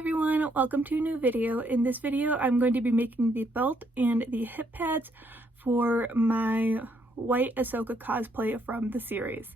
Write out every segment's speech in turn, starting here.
everyone, welcome to a new video. In this video I'm going to be making the belt and the hip pads for my white Ahsoka cosplay from the series.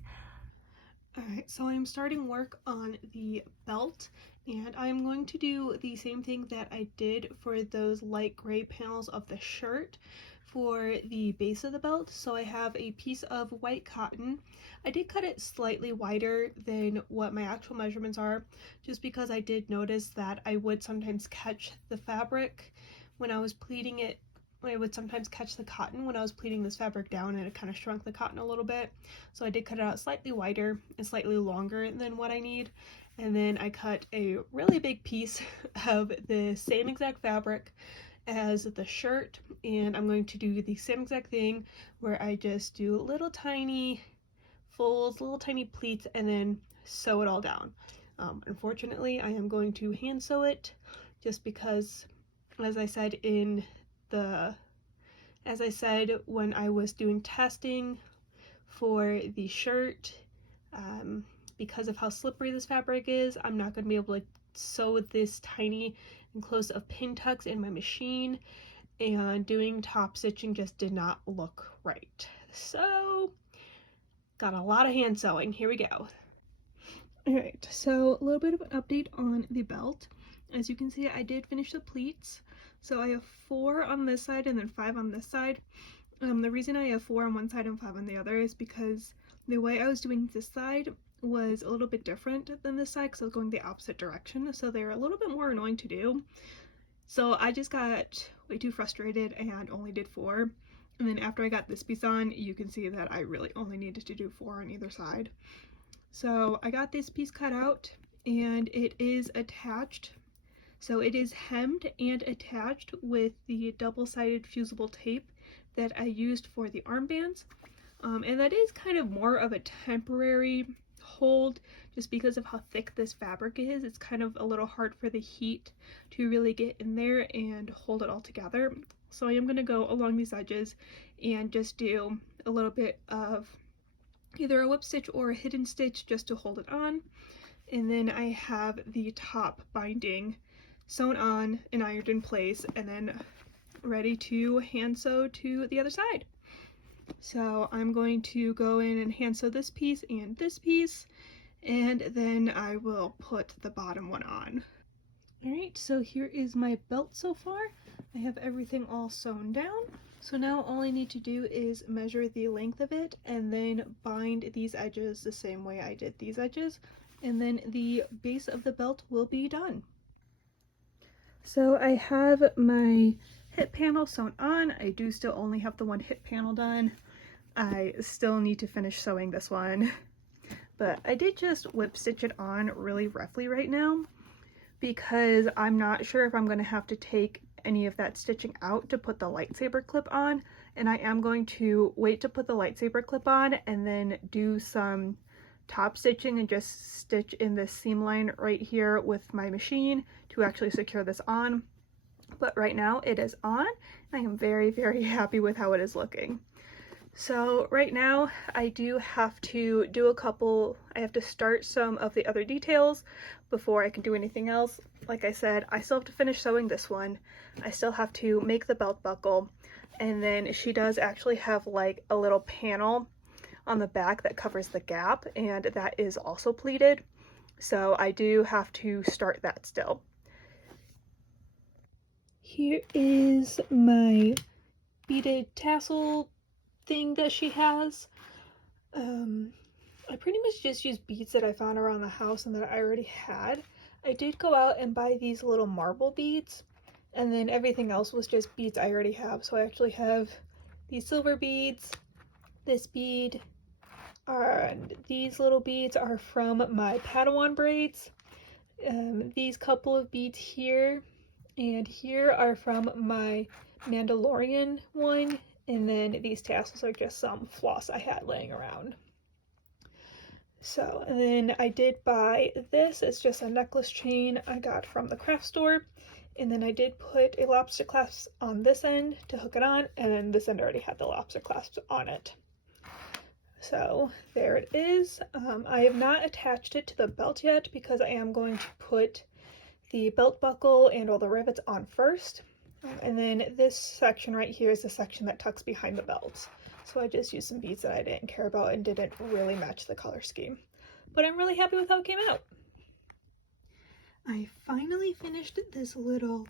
Alright, so I'm starting work on the belt and I'm going to do the same thing that I did for those light gray panels of the shirt for the base of the belt. So I have a piece of white cotton. I did cut it slightly wider than what my actual measurements are, just because I did notice that I would sometimes catch the fabric when I was pleating it. I would sometimes catch the cotton when I was pleating this fabric down, and it kind of shrunk the cotton a little bit. So I did cut it out slightly wider and slightly longer than what I need. And then I cut a really big piece of the same exact fabric as the shirt, and I'm going to do the same exact thing where I just do little tiny folds, little tiny pleats, and then sew it all down. Unfortunately, I am going to hand sew it just because, as I said when I was doing testing for the shirt, because of how slippery this fabric is, I'm not going to be able to sew this tiny and close of pin tucks in my machine, and doing top stitching just did not look right. So got a lot of hand sewing. Here we go. Alright, so a little bit of an update on the belt. As you can see, I did finish the pleats. So I have 4 on this side and then 5 on this side. The reason I have 4 on one side and 5 on the other is because the way I was doing this side was a little bit different than this side, because I was going the opposite direction, so they're a little bit more annoying to do. So I just got way too frustrated and only did 4. And then after I got this piece on, you can see that I really only needed to do 4 on either side. So I got this piece cut out and it is attached. So it is hemmed and attached with the double-sided fusible tape that I used for the armbands. And that is kind of more of a temporary hold, just because of how thick this fabric is. It's kind of a little hard for the heat to really get in there and hold it all together. So I am going to go along these edges and just do a little bit of either a whip stitch or a hidden stitch just to hold it on. And then I have the top binding sewn on and ironed in place, and then ready to hand sew to the other side. So I'm going to go in and hand sew this piece, and then I will put the bottom one on. Alright, so here is my belt so far. I have everything all sewn down. So now all I need to do is measure the length of it and then bind these edges the same way I did these edges, and then the base of the belt will be done. So I have my hip panel sewn on. I do still only have the one hip panel done. I still need to finish sewing this one, but I did just whip stitch it on really roughly right now because I'm not sure if I'm going to have to take any of that stitching out to put the lightsaber clip on, and I am going to wait to put the lightsaber clip on and then do some top stitching and just stitch in this seam line right here with my machine to actually secure this on. But right now it is on. I am very, very happy with how it is looking. So right now I do have to do I have to start some of the other details before I can do anything else. Like I said, I still have to finish sewing this one. I still have to make the belt buckle, and then she does actually have like a little panel on the back that covers the gap, and that is also pleated. So I do have to start that still. Here is my beaded tassel thing that she has. I pretty much just used beads that I found around the house and that I already had. I did go out and buy these little marble beads, and then everything else was just beads I already have. So I actually have these silver beads, this bead, and these little beads are from my Padawan braids. These couple of beads here and here are from my Mandalorian one, and then these tassels are just some floss I had laying around. So, and then I did buy this. It's just a necklace chain I got from the craft store, and then I did put a lobster clasp on this end to hook it on, and then this end already had the lobster clasp on it. So there it is. I have not attached it to the belt yet because I am going to put the belt buckle and all the rivets on first. And then this section right here is the section that tucks behind the belt. So I just used some beads that I didn't care about and didn't really match the color scheme. But I'm really happy with how it came out. I finally finished this little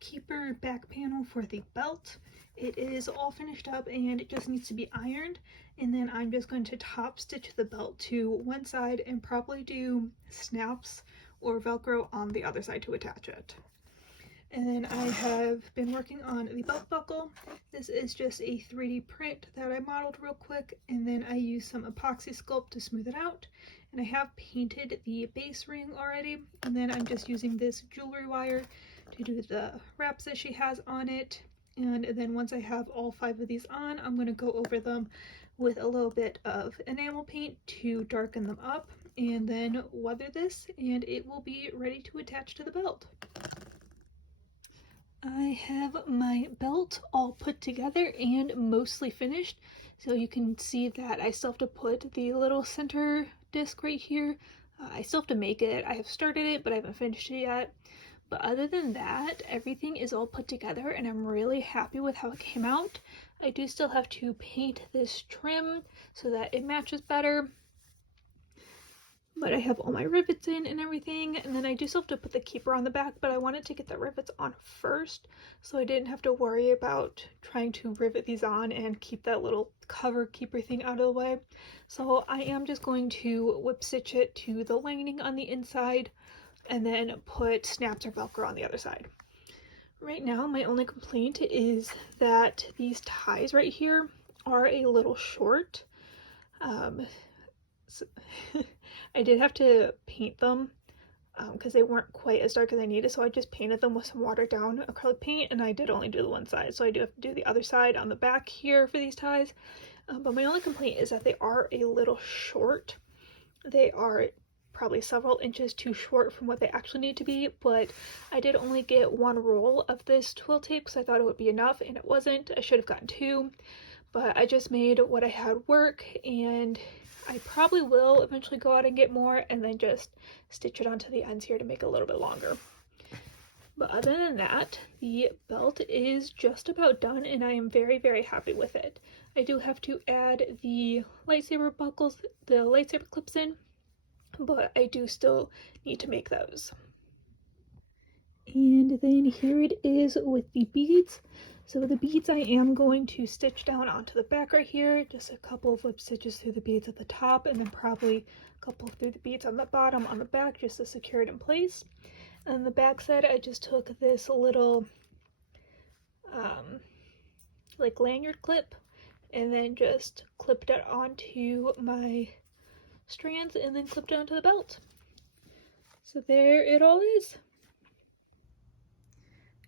keeper back panel for the belt. It is all finished up and it just needs to be ironed, and then I'm just going to top stitch the belt to one side and probably do snaps or Velcro on the other side to attach it. And then I have been working on the belt buckle. This is just a 3D print that I modeled real quick, and then I used some epoxy sculpt to smooth it out. And I have painted the base ring already, and then I'm just using this jewelry wire to do the wraps that she has on it. And then once I have all 5 of these on, I'm going to go over them with a little bit of enamel paint to darken them up, and then weather this, and it will be ready to attach to the belt. I have my belt all put together and mostly finished, so you can see that I still have to put the little center disc right here. I still have to make it. I have started it, but I haven't finished it yet. But other than that, everything is all put together and I'm really happy with how it came out. I do still have to paint this trim so that it matches better. But I have all my rivets in and everything, and then I do still have to put the keeper on the back, but I wanted to get the rivets on first so I didn't have to worry about trying to rivet these on and keep that little cover keeper thing out of the way. So I am just going to whip stitch it to the lining on the inside and then put snaps or Velcro on the other side. Right now my only complaint is that these ties right here are a little short. I did have to paint them because they weren't quite as dark as I needed, so I just painted them with some watered down acrylic paint, and I did only do the one side, so I do have to do the other side on the back here for these ties. But my only complaint is that they are a little short. They are probably several inches too short from what they actually need to be, but I did only get 1 roll of this twill tape because I thought it would be enough, and it wasn't. I should have gotten 2, but I just made what I had work, and I probably will eventually go out and get more and then just stitch it onto the ends here to make it a little bit longer. But other than that, the belt is just about done and I am very, very happy with it. I do have to add the lightsaber buckles, the lightsaber clips in, but I do still need to make those. And then here it is with the beads. So the beads I am going to stitch down onto the back right here, just a couple of whip stitches through the beads at the top and then probably a couple through the beads on the bottom on the back just to secure it in place. And the back side I just took this little like lanyard clip and then just clipped it onto my strands and then clipped it onto the belt. So there it all is.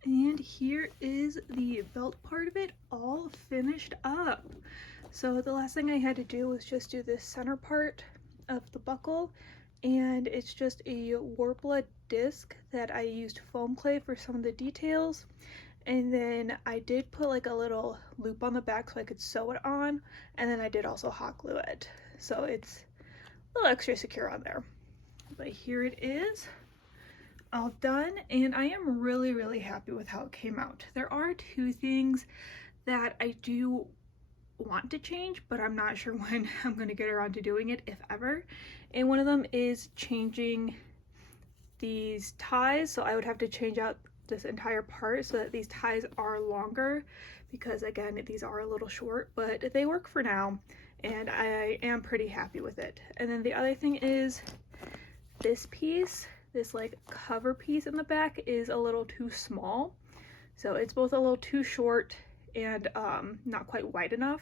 And here is the belt part of it all finished up. So the last thing I had to do was just do this center part of the buckle, and it's just a Warpla disc that I used foam clay for some of the details, and then I did put like a little loop on the back so I could sew it on, and then I did also hot glue it, so it's a little extra secure on there. But here it is, all done, and I am really, really happy with how it came out. There are 2 things that I do want to change, but I'm not sure when I'm going to get around to doing it, if ever. And one of them is changing these ties, so I would have to change out this entire part so that these ties are longer, because again, these are a little short, but they work for now and I am pretty happy with it. And then the other thing is this piece, this like cover piece in the back is a little too small, so it's both a little too short and not quite wide enough.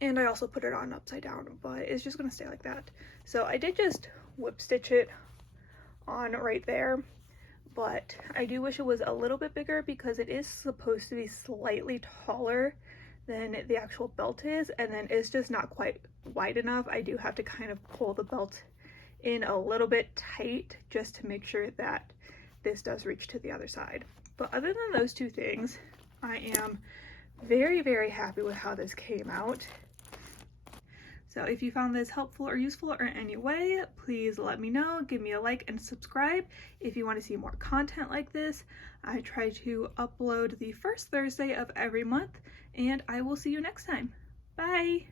And I also put it on upside down, but it's just gonna stay like that. So I did just whip stitch it on right there, but I do wish it was a little bit bigger because it is supposed to be slightly taller than the actual belt is, and then it's just not quite wide enough. I do have to kind of pull the belt in a little bit tight just to make sure that this does reach to the other side. But other than those 2 things, I am very, very happy with how this came out. So if you found this helpful or useful or in any way, please let me know. Give me a like and subscribe if you want to see more content like this. I try to upload the first Thursday of every month, and I will see you next time. Bye!